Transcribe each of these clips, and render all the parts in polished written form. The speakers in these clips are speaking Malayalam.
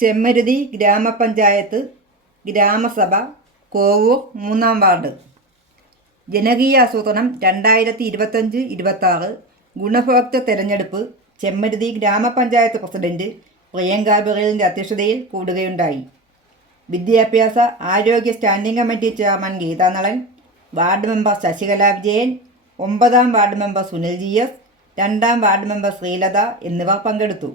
ചെമ്മരുതി ഗ്രാമപഞ്ചായത്ത് ഗ്രാമസഭ കോവൂർ 3-ാം വാർഡ്. ജനകീയ ആസൂത്രണം 2025-26 ഗുണഭോക്തൃ തെരഞ്ഞെടുപ്പ് ചെമ്മരുതി ഗ്രാമപഞ്ചായത്ത് പ്രസിഡന്റ് പ്രിയങ്ക ബിറലിൻ്റെ അധ്യക്ഷതയിൽ കൂടുകയുണ്ടായി. വിദ്യാഭ്യാസ ആരോഗ്യ standing committee chairman Geetha Nalan, ward member Sasikala Vijayan, 9-ാം വാർഡ് മെമ്പർ സുനിൽ GS, 2-ാം വാർഡ് മെമ്പർ ശ്രീലത എന്നിവർ പങ്കെടുത്തു.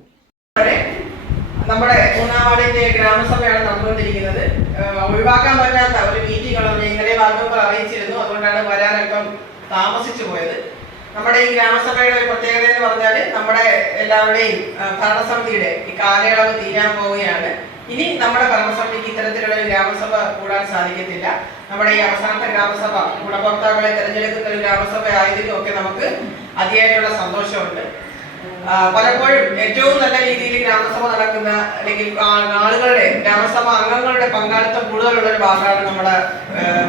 നമ്മുടെ 3-ാം വാർഡിന്റെ ഗ്രാമസഭയാണ് നടന്നുകൊണ്ടിരിക്കുന്നത്. ഒഴിവാക്കാൻ പറ്റാത്ത ഒരു മീറ്റിംഗ് ഇന്നലെ വാർഡ് മെമ്പർ അറിയിച്ചിരുന്നു. അതുകൊണ്ടാണ് വരാനല്പം താമസിച്ചു പോയത്. നമ്മുടെ ഈ ഗ്രാമസഭയുടെ ഒരു പ്രത്യേകത എന്ന് പറഞ്ഞാൽ നമ്മുടെ എല്ലാവരുടെയും ഭരണസമിതിയുടെ ഈ കാലയളവ് തീരാൻ പോവുകയാണ്. ഇനി നമ്മുടെ ഭരണസമിതിക്ക് ഇത്തരത്തിലുള്ള ഒരു ഗ്രാമസഭ കൂടാൻ സാധിക്കത്തില്ല. നമ്മുടെ ഈ അവസാനത്തെ ഗ്രാമസഭ ഗുണഭോക്താക്കളെ തിരഞ്ഞെടുക്കുന്ന ഒരു ഗ്രാമസഭ ആയതിലും ഒക്കെ നമുക്ക് അതിയായിട്ടുള്ള സന്തോഷമുണ്ട്. പലപ്പോഴും ഏറ്റവും നല്ല രീതിയിൽ ഗ്രാമസഭ നടക്കുന്ന അല്ലെങ്കിൽ ആളുകളുടെ ഗ്രാമസഭ അംഗങ്ങളുടെ പങ്കാളിത്തം കൂടുതലുള്ള ഒരു വാർഡാണ് നമ്മുടെ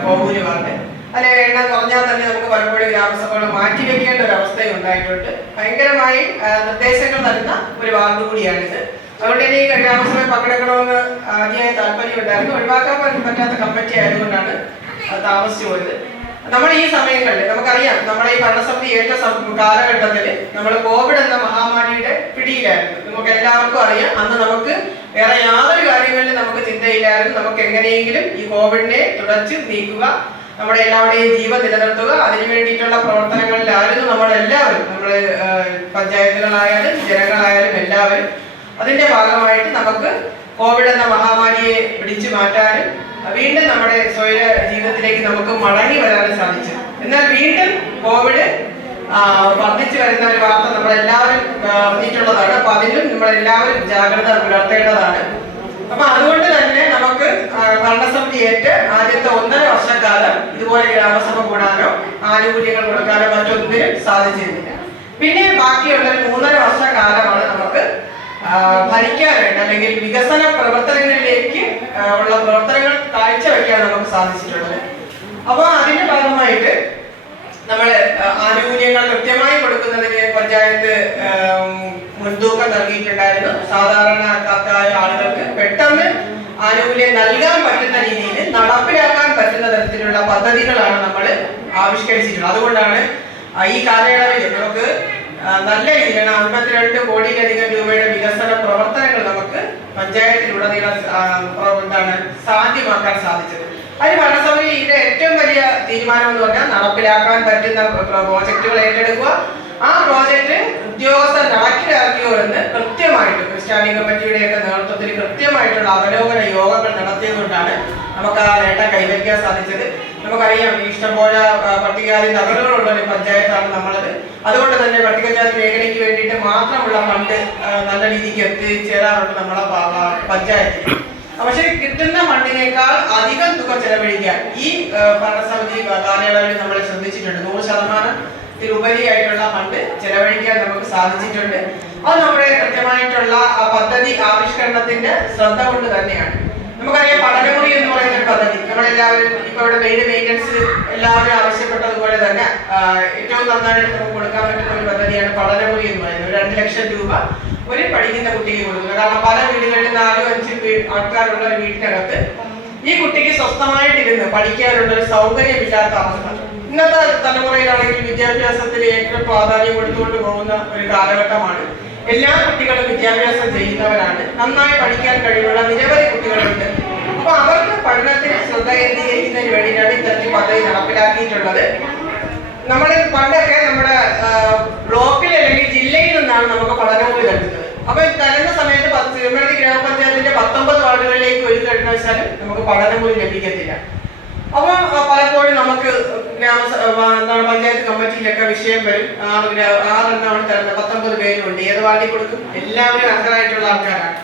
കോവൂര് വാർഡ്. അതിലെ എണ്ണം കുറഞ്ഞാൽ തന്നെ നമുക്ക് പലപ്പോഴും ഗ്രാമസഭകൾ മാറ്റിവെക്കേണ്ട ഒരു അവസ്ഥയും ഉണ്ടായിട്ടുണ്ട്. ഭയങ്കരമായി നിർദ്ദേശങ്ങൾ നൽകുന്ന ഒരു വാർഡ് കൂടിയാണിത്. അതുകൊണ്ട് തന്നെ ഈ ഗ്രാമസഭയിൽ പങ്കെടുക്കണമെന്ന് അതിയായ താല്പര്യം ഉണ്ടായിരുന്നു. ഒഴിവാക്കാൻ പറ്റാത്ത കമ്മിറ്റി ആയതുകൊണ്ടാണ് താമസിച്ചു പോയത്. നമ്മൾ ഈ സമയങ്ങളിൽ നമുക്കറിയാം, നമ്മുടെ ഈ ഭരണസമിതി ഏറ്റ കാലഘട്ടത്തിൽ നമ്മൾ കോവിഡ് എന്ന മഹാമാരിയുടെ പിടിയിലായിരുന്നു. നമുക്ക് എല്ലാവർക്കും അറിയാം. അന്ന് നമുക്ക് വേറെ യാതൊരു കാര്യങ്ങളിലും നമുക്ക് ചിന്തയില്ലായിരുന്നു. നമുക്ക് എങ്ങനെയെങ്കിലും ഈ കോവിഡിനെ തുടച്ചു നീക്കുക, നമ്മുടെ എല്ലാവരുടെയും ജീവൻ നിലനിർത്തുക, അതിനു വേണ്ടിയിട്ടുള്ള പ്രവർത്തനങ്ങളിലായിരുന്നു നമ്മളെല്ലാവരും. നമ്മുടെ പഞ്ചായത്തുകളായാലും ജനങ്ങളായാലും എല്ലാവരും അതിന്റെ ഭാഗമായിട്ട് നമുക്ക് കോവിഡ് എന്ന മഹാമാരിയെ പിടിച്ചു മാറ്റാനും വീണ്ടും നമ്മുടെ സ്വയ ജീവിതത്തിലേക്ക് നമുക്ക് മടങ്ങി വരാനും സാധിച്ചു. എന്നാൽ വീണ്ടും കോവിഡ് വർദ്ധിച്ചു വരുന്ന ഒരു വാർത്ത നമ്മളെല്ലാവരും അറിഞ്ഞിട്ടുള്ളതാണ്. അപ്പൊ അതിലും നമ്മളെല്ലാവരും ജാഗ്രത പുലർത്തേണ്ടതാണ്. അപ്പൊ അതുകൊണ്ട് തന്നെ നമുക്ക് ഭരണസമിതി ഏറ്റ് ആദ്യത്തെ 1.5 വർഷക്കാലം ഇതുപോലെ ഗ്രാമസഭ കൂടാനോ ആനുകൂല്യങ്ങൾ കൊടുക്കാനോ മറ്റൊന്നിനും സാധിച്ചിരുന്നില്ല. പിന്നെ ബാക്കിയുള്ള ഒരു 3.5 വർഷക്കാലമാണ് നമുക്ക് ഭരിക്കാനായിട്ട് അല്ലെങ്കിൽ വികസന പ്രവർത്തനങ്ങളിലേക്ക് ഉള്ള പ്രവർത്തനങ്ങൾ കാഴ്ചവെക്കാൻ നമുക്ക് സാധിച്ചിട്ടുള്ളത്. അപ്പൊ അതിന്റെ ഭാഗമായിട്ട് നമ്മൾ ആനുകൂല്യങ്ങൾ കൃത്യമായി കൊടുക്കുന്നതിന് പഞ്ചായത്ത് മുൻതൂക്കം നൽകിയിട്ടുണ്ടായിരുന്നു. സാധാരണക്കാരായ ആളുകൾക്ക് പെട്ടെന്ന് ആനുകൂല്യം നൽകാൻ പറ്റുന്ന രീതിയിൽ നടപ്പിലാക്കാൻ പറ്റുന്ന തരത്തിലുള്ള പദ്ധതികളാണ് നമ്മൾ ആവിഷ്കരിച്ചിട്ടുള്ളത്. അതുകൊണ്ടാണ് ഈ കാലയളവിൽ നമുക്ക് നല്ല രീതിയിലാണ് 52 കോടിയിലധികം രൂപയുടെ വികസന പ്രവർത്തനങ്ങൾ നമുക്ക് പഞ്ചായത്തിലുടനീളം സാധ്യമാക്കാൻ സാധിച്ചത്. അതിന് ഭരണസമിതിയുടെ ഏറ്റവും വലിയ തീരുമാനം എന്ന് പറഞ്ഞാൽ നടപ്പിലാക്കാൻ പറ്റുന്ന പ്രോജക്റ്റുകൾ ഏറ്റെടുക്കുക, ആ പ്രോജക്റ്റ് ഉദ്യോഗസ്ഥർ നടപ്പിലാക്കിയോ എന്ന് കൃത്യമായിട്ട് സ്റ്റാൻഡിംഗ് കമ്മിറ്റിയുടെയൊക്കെ നേതൃത്വത്തിൽ കൃത്യമായിട്ടുള്ള അവലോകന യോഗങ്ങൾ നടത്തിയതുകൊണ്ടാണ് നമുക്ക് ആ നേട്ടം കൈവരിക്കാൻ സാധിച്ചത്. നമുക്കറിയാം, ഇഷ്ടംപോലെ പട്ടികജാതി നഗരങ്ങളുള്ള ഒരു പഞ്ചായത്താണ് നമ്മളത്. അതുകൊണ്ട് തന്നെ പട്ടികജാതി മേഖലയ്ക്ക് വേണ്ടിയിട്ട് മാത്രമുള്ള ഫണ്ട് നല്ല രീതിക്ക് എത്തിച്ചേരാറുണ്ട് നമ്മളെ പഞ്ചായത്തിൽ. പക്ഷെ കിട്ടുന്ന ഫണ്ടിനേക്കാൾ അധികം തുക ചെലവഴിക്കാൻ ഈ ഭരണസമിതി കാലയളവിൽ നമ്മൾ ശ്രദ്ധിച്ചിട്ടുണ്ട്. 100%-ത്തിലുപരിയായിട്ടുള്ള ഫണ്ട് ചെലവഴിക്കാൻ നമുക്ക് സാധിച്ചിട്ടുണ്ട്. അത് നമ്മുടെ കൃത്യമായിട്ടുള്ള പദ്ധതി ആവിഷ്കരണത്തിന്റെ ശ്രദ്ധ കൊണ്ട് തന്നെയാണ്. നമുക്കറിയാം, പഠനമുറി എന്ന് പറയുന്ന ഒരു പദ്ധതി നമ്മളെല്ലാവരും ഇപ്പൊ ഇവിടെ മെയിൻ്റനൻസ് എല്ലാവരും ആവശ്യപ്പെട്ടതുപോലെ തന്നെ ഏറ്റവും നന്നായിട്ട് നമുക്ക് കൊടുക്കാൻ പറ്റുന്ന ഒരു പദ്ധതിയാണ് പഠനമുറി എന്ന് പറയുന്നത്. 2 ലക്ഷം രൂപ ഒരു പഠിക്കുന്ന കുട്ടിക്ക് കൊടുക്കുന്നത്. കാരണം പല വീടുകളിൽ 4-5 ആൾക്കാരുള്ള ഒരു വീട്ടിനകത്ത് ഈ കുട്ടിക്ക് സ്വസ്ഥമായിട്ടിരുന്ന് പഠിക്കാനുള്ള ഒരു സൗകര്യമില്ലാത്ത അവസ്ഥ. ഇന്നത്തെ തലമുറയിലാണെങ്കിൽ വിദ്യാഭ്യാസത്തിന് ഏറ്റവും പ്രാധാന്യം കൊടുത്തുകൊണ്ട് പോകുന്ന ഒരു കാലഘട്ടമാണ്. എല്ലാ കുട്ടികളും വിദ്യാഭ്യാസം ചെയ്യുന്നവരാണ്. നന്നായി പഠിക്കാൻ കഴിവുള്ള നിരവധി കുട്ടികളുണ്ട്. അപ്പൊ അവർക്ക് പഠനത്തിൽ ശ്രദ്ധ കേന്ദ്രീകരിക്കുന്നതിന് വേണ്ടിയിട്ടാണ് ഇത്തരത്തിൽ പദ്ധതി നടപ്പിലാക്കിയിട്ടുള്ളത്. നമ്മൾ പണ്ടൊക്കെ നമ്മുടെ ബ്ലോക്കിൽ അല്ലെങ്കിൽ ജില്ലയിൽ നിന്നാണ് നമുക്ക് പഠനമുറി നൽകുന്നത്. അപ്പൊ തരുന്ന സമയത്ത് ചെമ്മരുതി ഗ്രാമപഞ്ചായത്തിന്റെ 19 വാർഡുകളിലേക്ക് ഒരു കഴിഞ്ഞാലും നമുക്ക് പഠനമുറി ലഭിക്കത്തില്ല. അപ്പൊ പലപ്പോഴും നമുക്ക് പഞ്ചായത്ത് കമ്മിറ്റിയിലൊക്കെ വിഷയം വരും. 6 എണ്ണമാണ് തരുന്നത്, 19 പേരുണ്ട്. ഏത് വാർഡിൽ കൊടുക്കും? എല്ലാവരും അർഹരായിട്ടുള്ള ആൾക്കാരാണ്.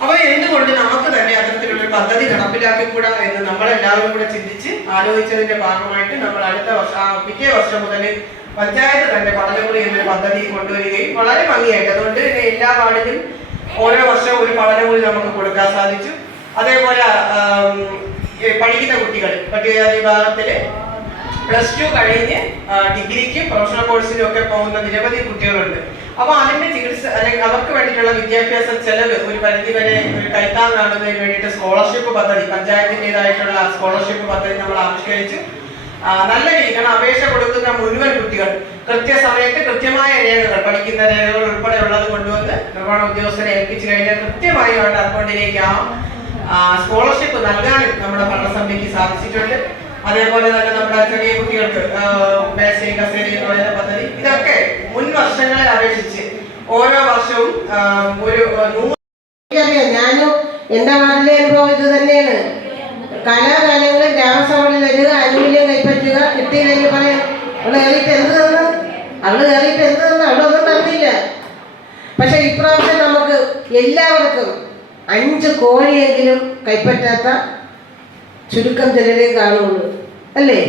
അപ്പൊ എന്തുകൊണ്ട് നമുക്ക് തന്നെ അത്തരത്തിലുള്ള പദ്ധതി നടപ്പിലാക്കിക്കൂടാ എന്ന് നമ്മളെല്ലാവരും കൂടെ ചിന്തിച്ച് ആലോചിച്ചതിന്റെ ഭാഗമായിട്ട് നമ്മൾ അടുത്ത വർഷം പിറ്റേ വർഷം മുതൽ പഞ്ചായത്ത് തന്നെ പഠനമുറി എന്നൊരു പദ്ധതി കൊണ്ടുവരികയും വളരെ ഭംഗിയായിട്ട്, അതുകൊണ്ട് തന്നെ എല്ലാ വാർഡിലും ഓരോ വർഷവും ഒരു പഠനമുറി നമുക്ക് കൊടുക്കാൻ സാധിച്ചു. അതേപോലെ പഠിക്കുന്ന കുട്ടികൾ പട്ടികജാതി വിഭാഗത്തില് +2 കഴിഞ്ഞ് ഡിഗ്രിക്കും പ്രൊഫഷണൽ കോഴ്സിനും ഒക്കെ പോകുന്ന നിരവധി കുട്ടികളുണ്ട്. അപ്പൊ അതിന്റെ ചികിത്സ അല്ലെങ്കിൽ അവർക്ക് വേണ്ടിയിട്ടുള്ള വിദ്യാഭ്യാസ ചെലവ് ഒരു പരിധി വരെ ഒരു കൈത്താങ്ങാകുന്നതിന് വേണ്ടിയിട്ട് സ്കോളർഷിപ്പ് പദ്ധതി, പഞ്ചായത്തിൻ്റെതായിട്ടുള്ള സ്കോളർഷിപ്പ് പദ്ധതി നമ്മൾ ആവിഷ്കരിച്ചു. നല്ല രീതിയാണ് അപേക്ഷ കൊടുക്കുന്ന മുഴുവൻ കുട്ടികൾ കൃത്യസമയത്ത് കൃത്യമായ രേഖകൾ, പഠിക്കുന്ന രേഖകൾ ഉൾപ്പെടെ ഉള്ളത് കൊണ്ടുവന്ന് നിർവ്വഹണ ഉദ്യോഗസ്ഥരെ ഏൽപ്പിച്ചു കഴിഞ്ഞാൽ കൃത്യമായി അവരുടെ അക്കൗണ്ടിലേക്ക് സ്കോളർഷിപ്പ് നൽകാനും നമ്മുടെ ഭരണസമിതിക്ക് സാധിച്ചിട്ടുണ്ട്. അതേപോലെ തന്നെ നമ്മുടെ ചെറിയ കുട്ടികൾക്ക് ബേസിക് കസേരി എന്ന് പറയുന്ന പദ്ധതി, ഇതൊക്കെ മുൻ വർഷങ്ങളെ അപേക്ഷിച്ച് ഓരോ വർഷവും ഒരു 100. ഞാനും എന്റെ നാട്ടിലെ അനുഭവം ഇത് തന്നെയാണ്. കാലാകാലങ്ങളിൽ ഗ്രാമസഭകളിൽ വരിക, ആനുകൂല്യം കൈപ്പറ്റുക, കിട്ടിയില്ലെങ്കിൽ പറയാം അവള് കയറിയിട്ട് എന്ത് തന്നു, അവളൊന്നും തന്നില്ല. പക്ഷെ ഇപ്രാവശ്യം നമുക്ക് എല്ലാവർക്കും 5 കോടിയെങ്കിലും കൈപ്പറ്റാത്ത ചുരുക്കം ചിലരേ കാണുള്ളൂ, അല്ലേ?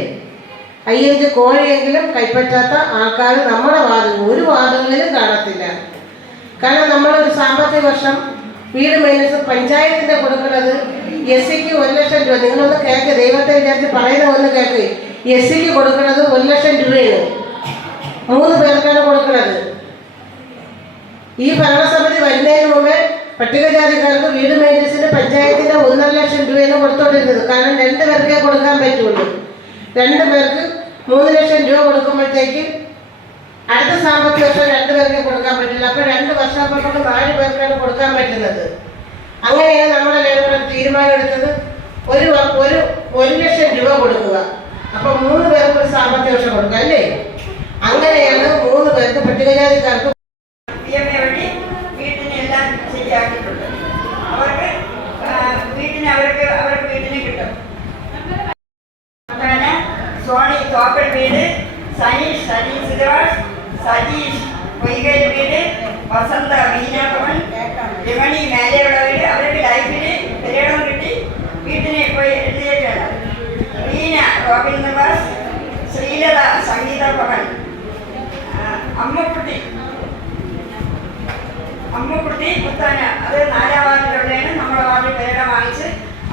5 കോടിയെങ്കിലും കൈപ്പറ്റാത്ത ആൾക്കാർ നമ്മുടെ ഒരു വാർഡുകളിലും കാണത്തില്ല. കാരണം നമ്മളൊരു സാമ്പത്തിക വർഷം വീട് മൈനസ് പഞ്ചായത്തിന്റെ കൊടുക്കുന്നത് SC-ക്ക് 1 ലക്ഷം രൂപ. നിങ്ങളൊന്ന് കേൾക്ക്, ദൈവത്തെ വിചാരിച്ച് പറയുന്ന ഒന്ന് കേൾക്ക്. SC-ക്ക് കൊടുക്കുന്നത് 1 ലക്ഷം രൂപയാണ്, 3 പേർക്കാണ് കൊടുക്കുന്നത്. ഈ ഭരണസമിതി വരുന്നതിന് മുമ്പേ പട്ടികജാതിക്കാർക്ക് വീട് മെയിൻ്റനൻസിന് പഞ്ചായത്തിന്റെ 1.5 ലക്ഷം രൂപയാണ് കൊടുത്തോണ്ടിരുന്നത്. കാരണം 2 പേർക്കേ കൊടുക്കാൻ പറ്റുള്ളൂ. 2 പേർക്ക് 3 ലക്ഷം രൂപ കൊടുക്കുമ്പോഴത്തേക്ക് അടുത്ത സാമ്പത്തിക വർഷം 2 പേർക്കേ കൊടുക്കാൻ പറ്റില്ല. അപ്പൊ 2 വർഷം നമുക്ക് 4 പേർക്കാണ് കൊടുക്കാൻ പറ്റുന്നത്. അങ്ങനെയാണ് നമ്മുടെ ലേബർ തീരുമാനം എടുത്തത്. ഒരു ലക്ഷം രൂപ കൊടുക്കുക. അപ്പൊ 3 പേർക്ക് ഒരു സാമ്പത്തിക വർഷം കൊടുക്കുക, അല്ലേ? അങ്ങനെയാണ് 3 പേർക്ക് പട്ടികജാതിക്കാർക്ക് ശരിയാക്കിയിട്ടുണ്ട്. അവർക്ക് വീട്ടിന് കിട്ടും. അങ്ങനെ സോണി തോപ്പൽ വീട്, സനീഷ് സജീഷ് പൊയ്കൽ വീട്, വസന്ത വീനാഭവൻ, രമണി മേലെയുള്ള വീട്, അവർക്ക് ലൈഫിന് പെരേടം കിട്ടി വീട്ടിന് പോയി എഴുതിയിട്ടുണ്ട്. റീന റോബിൻ നിവാസ്, ശ്രീലത സംഗീത ഭവൻ, അമ്മുക്കുട്ടി പുത്താന, അത് 4ാം വാർഡിലുള്ളതാണ്. നമ്മുടെ വാർഡിൽ പേരുടെ വാങ്ങിച്ച്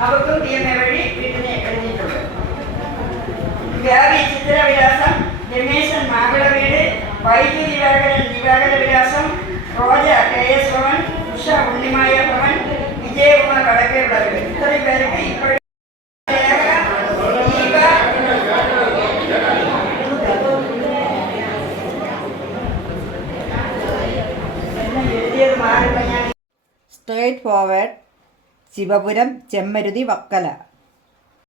അവർക്കും DMA വഴി വീട്ടിന് എഴുതിയിട്ടുണ്ട്. ഗാബി ചിത്രവിലാസം, രമേശൻ മാവിള വീട്, വൈദ്യു ദിവാകര വിലാസം, റോജ KS ഭവൻ, ഉഷ ഉണ്ണിമായ ഭവൻ, വിജയകുമാർ വടക്കേയുള്ള വീട്. ഇത്രയും പേർക്ക് ഇപ്പോഴും സ്ട്രേറ്റ് ഫോർവേഡ്, ശിവപുരം, ചെമ്മരുതി, വക്കല.